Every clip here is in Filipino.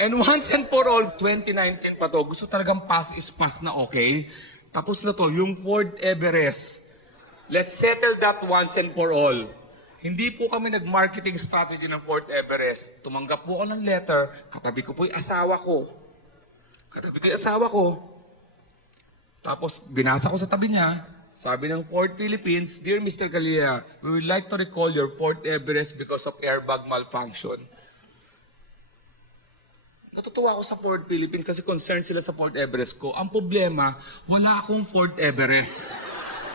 And once and for all, 2019 pa to, gusto talagang pass is pass na okay. Tapos na to, yung Ford Everest. Let's settle that once and for all. Hindi po kami nag-marketing strategy ng Fort Everest. Tumanggap po ako ng letter, katabi ko po yung asawa ko. Tapos binasa ko sa tabi niya, sabi ng Ford Philippines, Dear Mr. Calleja, we would like to recall your Fort Everest because of airbag malfunction. Natutuwa ako sa Ford Philippines kasi concerned sila sa Fort Everest ko. Ang problema, wala akong Fort Everest.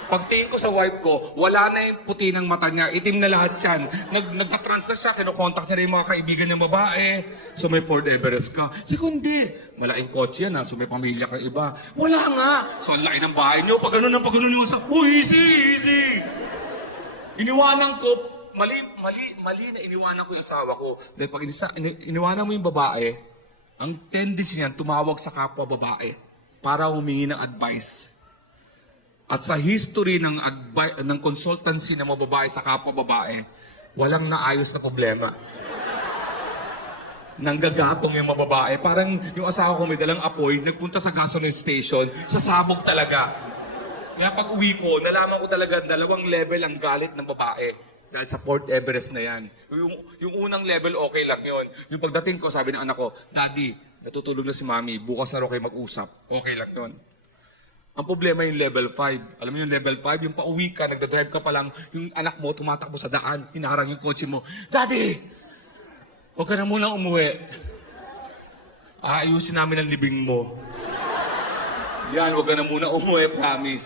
Pagtingin ko sa wife ko, wala na yung puti ng mata niya, itim na lahat yan. Nagtatransfer siya, kinokontak niya rin yung mga kaibigan niya babae. So may Fort Everest ka. Sige, hindi. Malaking kotse yan ha, so may pamilya ka iba. Wala nga. So ang laki ng bahay niyo, pag ganun yung sa, easy. Iniwanan ko, mali na iniwanan ko yung asawa ko. Dahil pag iniwanan mo yung babae, ang tendency niyan, tumawag sa kapwa babae para humingi ng advice. At sa history ng consultancy ng mga babae sa kapwa babae, walang naayos na problema. Nanggagatong yung mga babae. Parang yung asawa ko may dalang apoy, nagpunta sa gasoline station, sasabog talaga. Kaya pag uwi ko, nalaman ko talaga 2 level ang galit ng babae. Dahil sa Fort Everest na yan. Yung unang level, okay lang yun. Yung pagdating ko, sabi ng anak ko, Daddy, natutulog na si Mami, bukas na rin kayo mag-usap. Okay lang yun. Ang problema yung level 5. Alam mo yung level 5, yung pauwi ka, nagdadrive ka pa lang, yung anak mo tumatakbo sa daan, hinaharang yung kotse mo, Daddy! Huwag ka na munang umuwi. Aayusin namin ang libing mo. Yan, huwag ka na muna umuwi, promise.